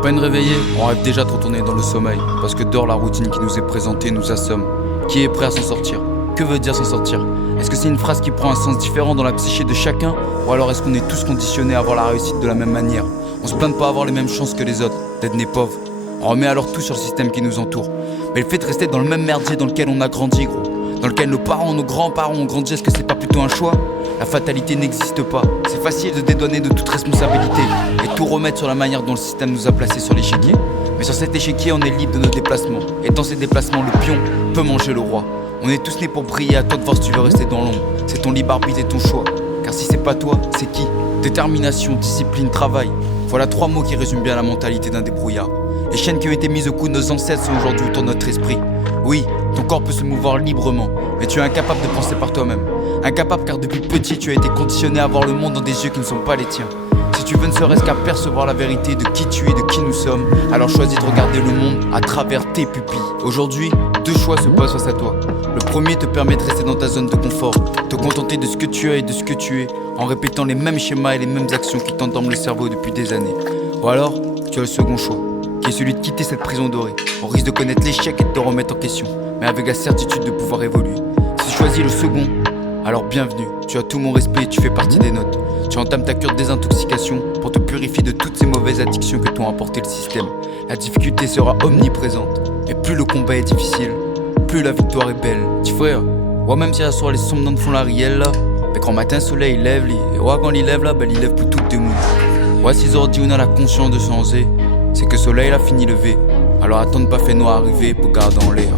peine réveillé, on rêve déjà de retourner dans le sommeil. Parce que dehors la routine qui nous est présentée nous assomme. Qui est prêt à s'en sortir? Que veut dire s'en sortir? Est-ce que c'est une phrase qui prend un sens différent dans la psyché de chacun? Ou alors est-ce qu'on est tous conditionnés à voir la réussite de la même manière? On se plaint de pas avoir les mêmes chances que les autres, d'être nés pauvres. On remet alors tout sur le système qui nous entoure. Mais le fait de rester dans le même merdier dans lequel on a grandi, gros, dans lequel nos parents, nos grands-parents ont grandi, est-ce que c'est pas plutôt un choix? La fatalité n'existe pas. C'est facile de dédouaner de toute responsabilité et tout remettre sur la manière dont le système nous a placés sur l'échiquier. Mais sur cet échiquier, on est libre de nos déplacements. Et dans ces déplacements, le pion peut manger le roi. On est tous nés pour briller, à toi de voir si tu veux rester dans l'ombre. C'est ton libre arbitre et ton choix. Car si c'est pas toi, c'est qui? Détermination, discipline, travail. Voilà 3 mots qui résument bien la mentalité d'un débrouillard. Les chaînes qui ont été mises au cou de nos ancêtres sont aujourd'hui autour de notre esprit. Oui, ton corps peut se mouvoir librement, mais tu es incapable de penser par toi-même. Incapable car depuis petit tu as été conditionné à voir le monde dans des yeux qui ne sont pas les tiens. Si tu veux ne serait-ce qu'à percevoir la vérité de qui tu es, de qui nous sommes, alors choisis de regarder le monde à travers tes pupilles. Aujourd'hui, 2 choix se posent face à toi. Le premier te permet de rester dans ta zone de confort, te contenter de ce que tu as et de ce que tu es, en répétant les mêmes schémas et les mêmes actions qui t'endorment le cerveau depuis des années. Ou alors, tu as le second choix, qui est celui de quitter cette prison dorée. On risque de connaître l'échec et de te remettre en question, mais avec la certitude de pouvoir évoluer. Si tu choisis le second, alors bienvenue, tu as tout mon respect et tu fais partie des nôtres. Tu entames ta cure de désintoxication pour te purifier de toutes ces mauvaises addictions que t'ont apporté le système. La difficulté sera omniprésente, et plus le combat est difficile, plus la victoire est belle. Petit frère, ouais, même si la soirée les sombres dans le fond la rielle là, mais quand matin soleil il lève, et ouais, quand il lève là, ben il lève pour tout le monde. Ouais, 6 heures dit on a la conscience de changer, c'est que le soleil a fini levé. Alors attends de pas faire noir arriver pour garder en l'air.